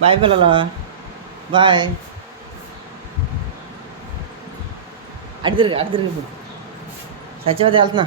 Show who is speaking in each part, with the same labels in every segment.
Speaker 1: Bye పిల్లలు. Bye అడి తిరిగి అడి ఇప్పుడు. సత్యవతి వెళ్తున్నా.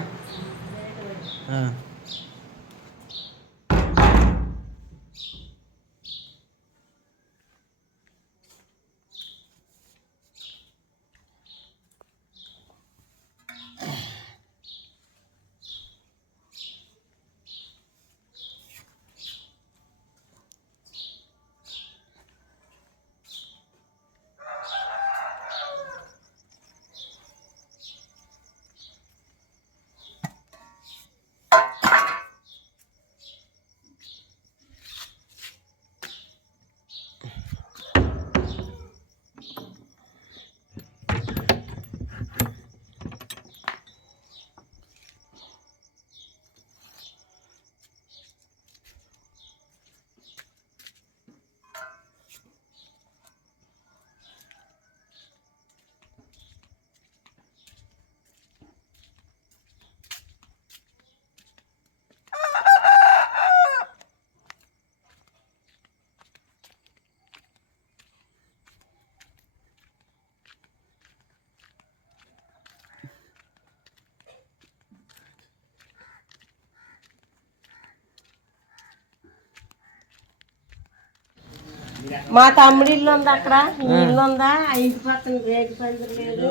Speaker 2: మా తమ్ముడి ఇల్లు ఉంది అక్కడ ఈ ఇల్లు ఉందా? ఇంటి పక్కన పందిరి లేదు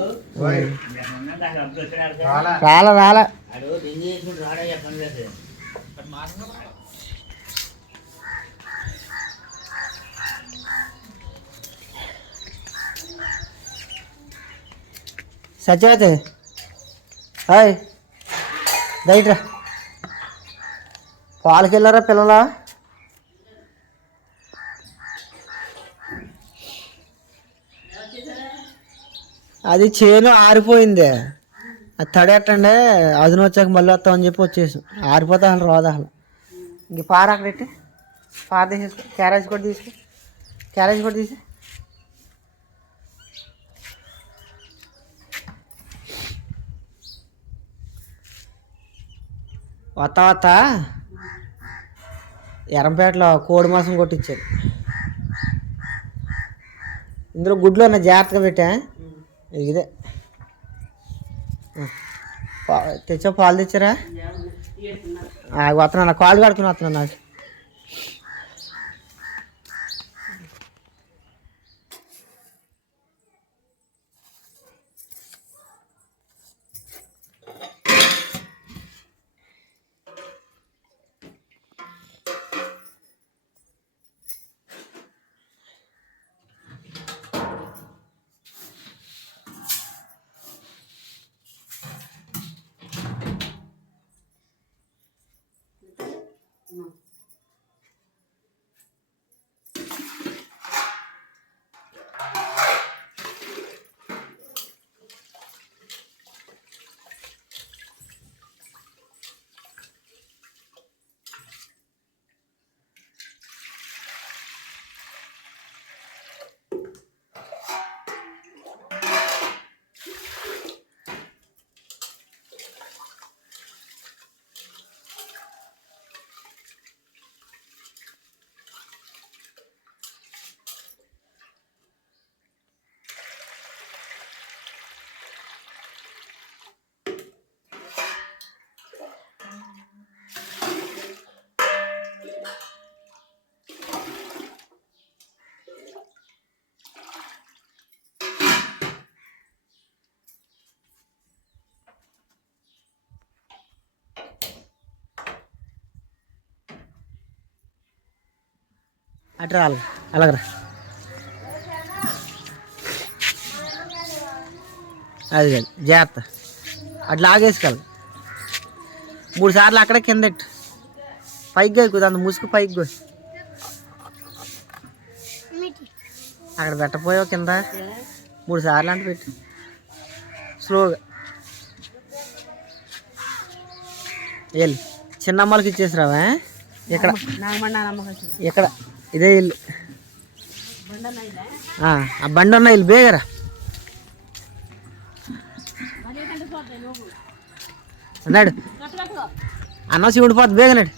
Speaker 1: రాలా. రాలా సత్యవతి హాయ్ రైట్ రా పాలకి వెళ్ళారా పిల్లలా? అది చేను ఆరిపోయింది. అది తడెట్టండి అదును వచ్చాక మళ్ళీ వస్తామని చెప్పి వచ్చేసాం. ఆరిపోతే అసలు రాదు అసలు. ఇంక పార అక్కడ పెట్టి. పార తీసేసుకో. క్యారేజ్ కూడా తీసుకో. క్యారేజ్ కూడా తీసి వత్త వత్త. ఎరంపేటలో కోడి మాసం కొట్టించారు. ఇందులో గుడ్లు ఉన్న జాగ్రత్తగా పెట్టా. ఇదే. తెచ్చా పాలు తెచ్చారా? వస్తున్నా కాలు కడుకుని వస్తున్నా నాకు. అటు రాలి అలాగరా. అది కాదు జాగ్రత్త. అట్లా లాగేసుకోవాలి. మూడు సార్లు అక్కడే కింద పైకి కుదా అంత ముసుగు పైకి పోయి అక్కడ పెట్టపోయావు కింద. మూడు సార్లు అంటే పెట్టు. స్లోగా. వెళ్ళి చిన్న అమ్మలకి ఇచ్చేసిరావా ఇక్కడ. ఇక్కడ. ಇದೇ ಇಲ್ಲಿ. ಹಾಂ ಆ ಬಂಡನ್ನ ಇಲ್ಲಿ ಬೇಗರ. ನಡು. ಅನ್ನ ಉಡ್ಪಾತ್ ಬೇಗ ನಡಿ.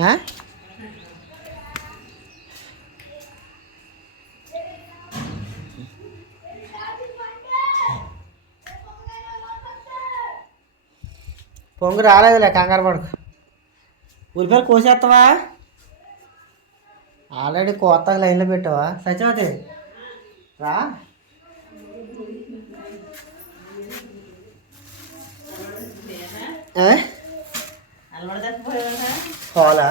Speaker 1: ಹಾಂ? పొంగు రాలేదులే కంగారు పడుకు. ఉల్లిపాయలు కోసేస్తావా ఆల్రెడీ కొత్తగా లైన్లో పెట్టావా? సత్యవతి రా? పాలా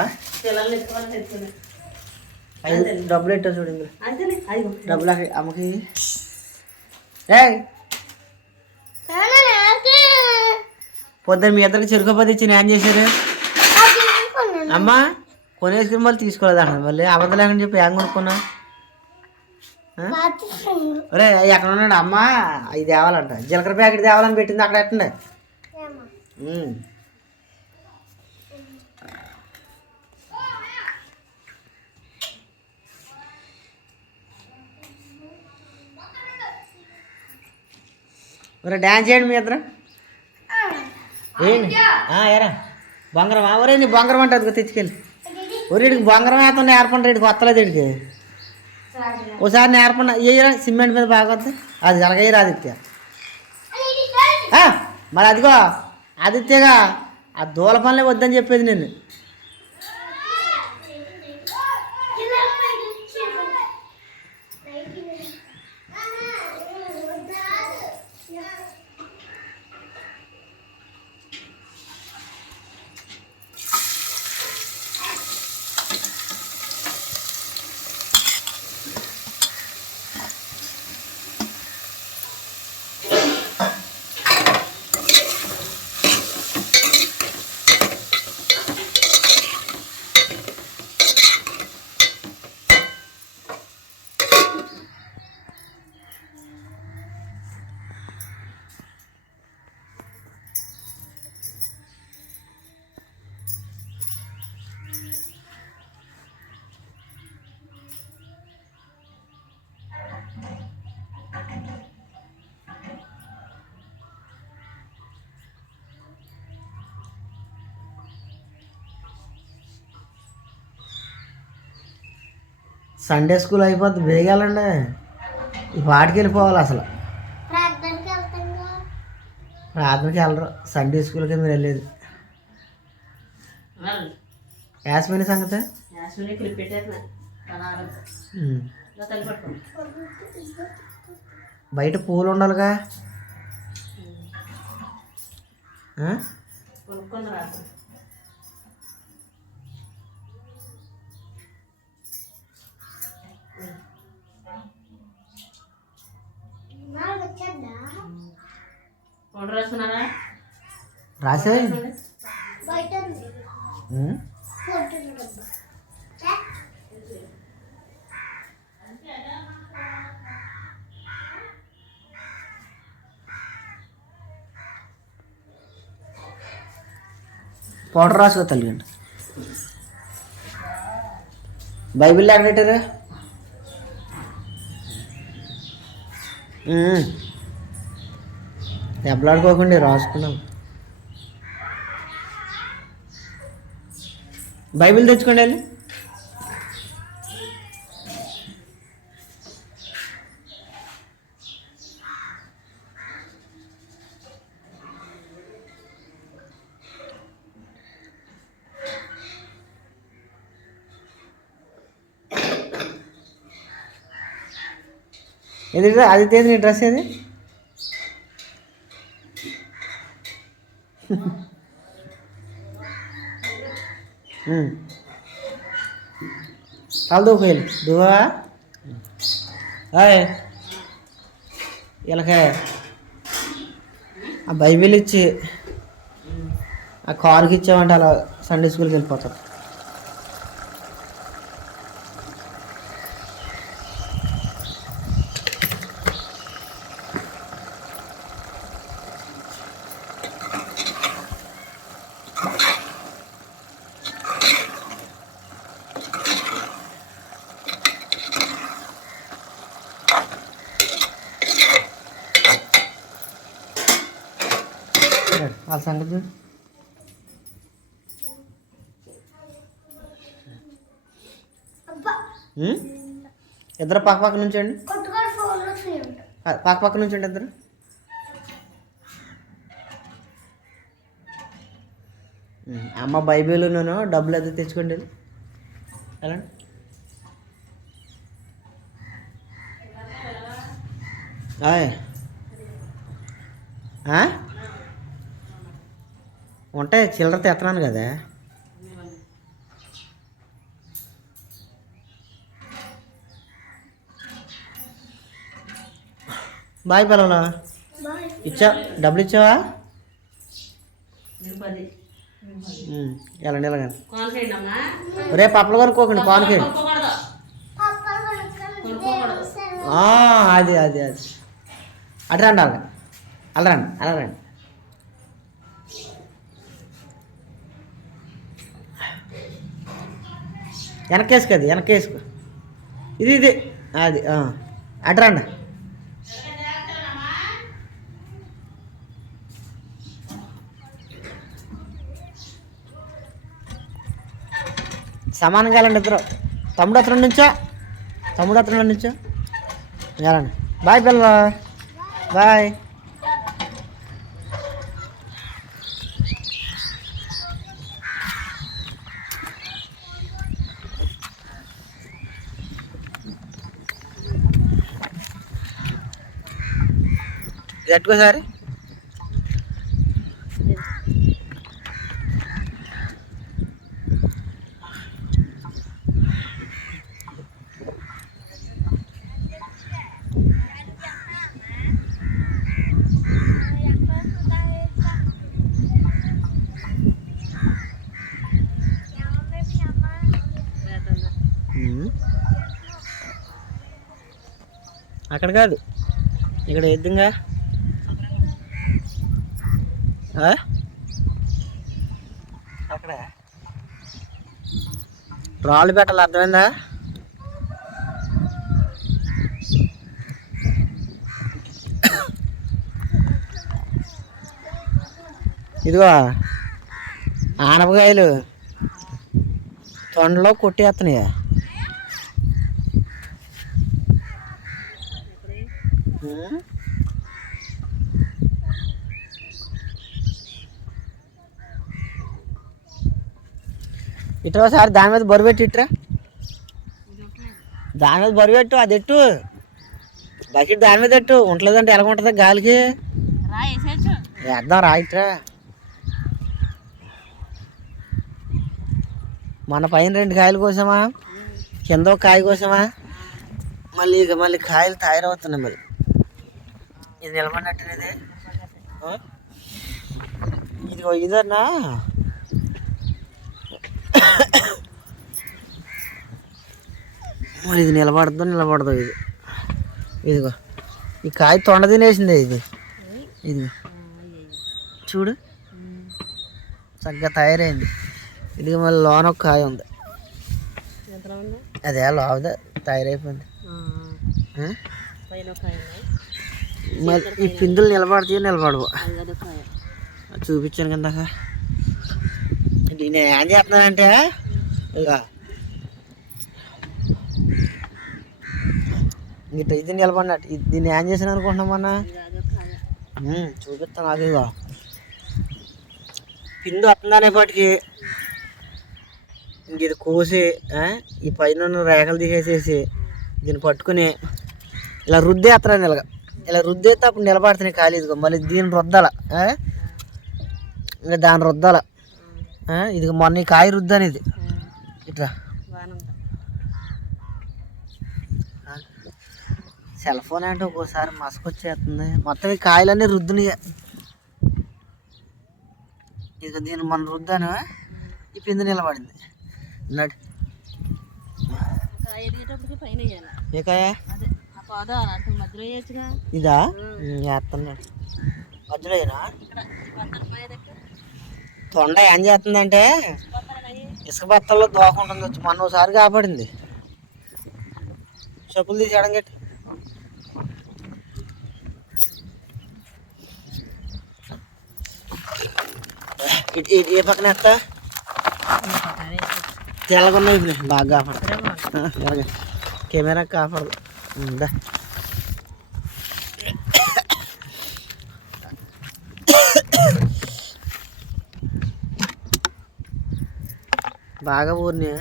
Speaker 1: డబ్బులు ఇట్టా చూడు ఇందులో.
Speaker 2: అంతేలే. అయ్యో.
Speaker 1: డబ్బులు అమ్మకి. ఏ పొద్దున్న మీ ఇద్దరికి చెరుకుపతి ఇచ్చి నేను చేశారు? అమ్మా కొనేసుకుని మళ్ళీ తీసుకోలేదు అన్న మళ్ళీ అబద్ధం లేకని చెప్పి ఏం కొనుక్కున్నా? ఒరే ఎక్కడ ఉన్నాడు. అమ్మా అవి తేవాలంట జీలకర్ర ప్యాకెట్ తేవాలని పెట్టింది అక్కడ ఎట్టండి. ఒరే డ్యాన్స్ చేయండి మీ ఇద్దరు. ఏరా బొంగరం ఒరే నీ బొంగరం అంటే అది తెచ్చుకెళ్ళి. ఒరే ఇడికి బొంగరం వేస్తాను నేర్పండి ఇడికి వస్తలేదు ఇడికి ఒకసారి నేర్పండి. ఏయరా సిమెంట్ మీద బాగా వద్దు. అది అలాగే ఆదిత్య మరి అదిగో ఆదిత్యగా ఆ దూల పనులే వద్దని చెప్పేది నేను సండే స్కూల్ అయిపోద్ది బేగాలండి ఈ వాటికి వెళ్ళిపోవాలి అసలు. ప్రార్థనకి వెళ్ళరు. సండే స్కూల్కి మీరు వెళ్ళేది? యాస్మిని సంగతి? బయట పూలు ఉండాలిగా. రాసే. పౌడర్ రాసుకో తల్లి. బైబిల్ ఎక్కడ పెట్టారు? దెబ్బలాడుకోకండి రాసుకున్నాం బైబిల్ తెచ్చుకోండి వెళ్ళి. ఏది అది తేది నీ డ్రెస్ ఏది? కాలు దూకు దువ్వా హాయ్ వీళ్ళకే ఆ బైబిల్ ఇచ్చి ఆ కార్కి ఇచ్చామంటే అలా సండే స్కూల్కి వెళ్ళిపోతారు. వాళ్ళ సంగతి చూడు? ఇద్దరు పక్క పక్క నుంచండి పక్క పక్క నుంచండి ఇద్దరు ఉం. అమ్మ బైబిల్ నేను డబ్బులు అది తెచ్చుకోండి. వెళ్ళండి ఆయ్. ఉంటాయి చిల్లర తెస్తున్నాను కదా. బాయ్ పిల్లలు ఇచ్చా డబ్బులు ఇచ్చావా? ఎలాండి ఎలాగండి వెళ్ళండి. రేపు పప్పులు కొనుక్కోకండి పానుకేయండి అది అది అది. అటు రండి అలాగండి అలా రండి అలా రండి. వెనకేసుకో అది వెనకేసుకో. ఇది ఇది. అది ఆ. అటు సమానంగా వెళ్ళండి ఇద్దరు. తమ్ముడు అతను నుంచో? తమ్ముడు అతను నుంచో? వెళ్ళండి. బాయ్ పిల్ల బాయ్. ఎట్టుకోసారి అక్కడ కాదు. ఇక్కడ ఎద్దుగా? అక్కడ. రాళ్ళు పెట్టాలి అర్థమైందా? ఇదిగో ఆనపకాయలు తొండలో కొట్టేస్తున్నాయి. ఇట్రా సార్? దాని మీద బరువు పెట్టి ఇట్రా. దాని మీద బరువు పెట్టు అది ఎట్టు? బకెట్ దాని మీద ఎట్టు? ఉంటలేదంటే ఎలా ఉంటుంది గాలికి? వేద్దాం రా ఇట్రా. మన పైన రెండు కాయలు కోసామా? కింద ఒక కాయ కోసామా? మళ్ళీ ఇక మళ్ళీ కాయలు తయారవుతున్నాయి మరి. ఇది నిలబడినట్టు ఇది? ఇదిగో ఇదన్నా. మరి ఇది నిలబడదో నిలబడదో ఇది. ఇదిగో ఈ కాయ తొండ తినేసిందే ఇది. ఇది చూడు. చక్కగా తయారైంది. ఇది మళ్ళీ లోన ఒక కాయ ఉంది. అదే లోపల తయారైపోయింది? మరి ఈ పిందులు నిలబడతాయో నిలబడవు. చూపించాను కిందాక నేను ఏం చేస్తున్నానంటే ఇక ఇట్లా ఇది నిలబడినట్టు ఇది- దీన్ని ఏం చేసాను అనుకుంటున్నామన్నా చూపిస్తాను అది ఇగో పిందు వస్తుందనేపటికి ఇంక ఇది కోసి ఈ పైన రేఖలు తీసేసేసి దీన్ని పట్టుకుని ఇలా రుద్దేస్తాను ఇలాగ. ఇలా రుద్దేస్తే అప్పుడు నిలబడుతున్నాయి ఖాళీ ఇదిగో. మళ్ళీ దీన్ని రుద్దాల ఇంకా దాన్ని రుద్దాల. ఆ, ఇదిగో మొన్న ఈ కాయ రుద్దాను ఇది ఇట్లా సెల్ ఫోన్ అంటే ఒక్కోసారి మసకొచ్చేస్తుంది. మొత్తం ఈ కాయలన్నీ రుద్దునియ. ఇక దీన్ని మనం రుద్దాను. ఈ పిండి నిలబడింది. నడు. ఏ కాయ? ఇదా? చేస్తున్నాడు మధ్యలో ఏనా
Speaker 2: ఇక్కడ పక్కన పై దగ్గర
Speaker 1: తొండ ఏం చేస్తుందంటే? ఇసుక బత్తల్లో దోకుంటుంది. వచ్చి మొన్న ఒకసారి కాపాడింది. చెప్పులు తీసేయడం గట్టి. ఇటు ఇటు ఏ పక్కన ఎత్తా. తెల్లగా ఉన్నాయి ఇవి బాగా కాపాడు. కెమెరా కాపాడదు బాగా ఊరినా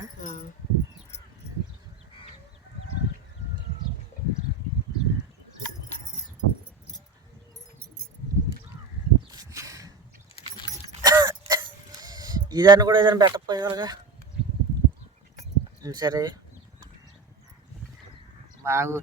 Speaker 1: ఇదాన్ని కూడా ఏదైనా పెట్టకపోయేవాళ్ళగా. సరే. బాగా